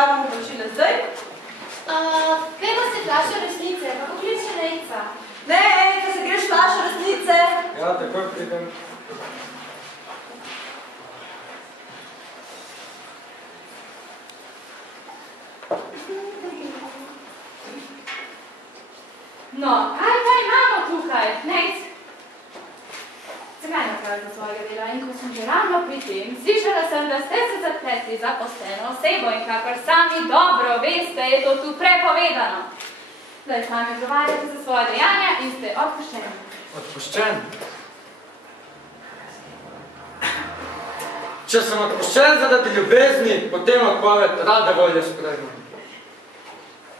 kaj bomo počeli zdaj? Kaj bo se flaša resnice, pa pokliče Nejca. Ne, Enica, se greš flaša resnice? Ja, takoj pridem. No, kaj pa imamo tukaj, Nejc? Zakaj napravil za svojega dela in ko sem že ravno pri tem, slišala sem, da ste se zapletli za pošteno osebo in kakor sami dobro veste, je to tu prepovedano. Zdaj sami odgovarjate za svoje dejanja in ste odpuščeni. Odpuščen? Če sem odpuščen zaradi ljubezni, potem odpoved rade volje sprejmem.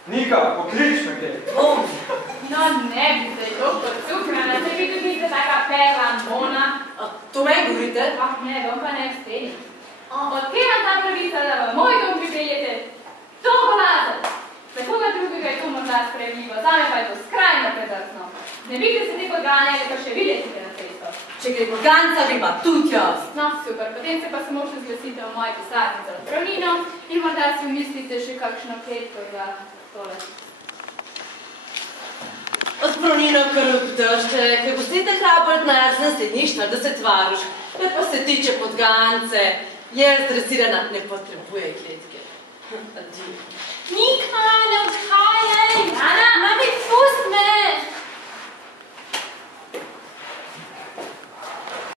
Nika, poklič me kaj. No ne bi zdaj, doktor Cukrana, se vi dobite taka perla mona. To meni govorite? Ne, dom pa ne vsteni. Odkje vam ta pravica, da v moj dom pripeljete? To vlada! Za koga drugega je to morda sprejemljivo, zame pa je to skrajno predrzno. Ne bite se te podgane, ali pa še vi letite na cesto. Če gre podganca, bi pa tudi jaz. No, super, potem se pa samo še zglasite v moji pisarni za odpravnino in morda si mislite še kakšno kletko za tole. Odpravnino kar obdržte, ker pustite hrabrt naš z naslednjih 40 varuš, kar pa se tiče podgance, je zdresirana, ne potrebuje kletke. Adijo. Ni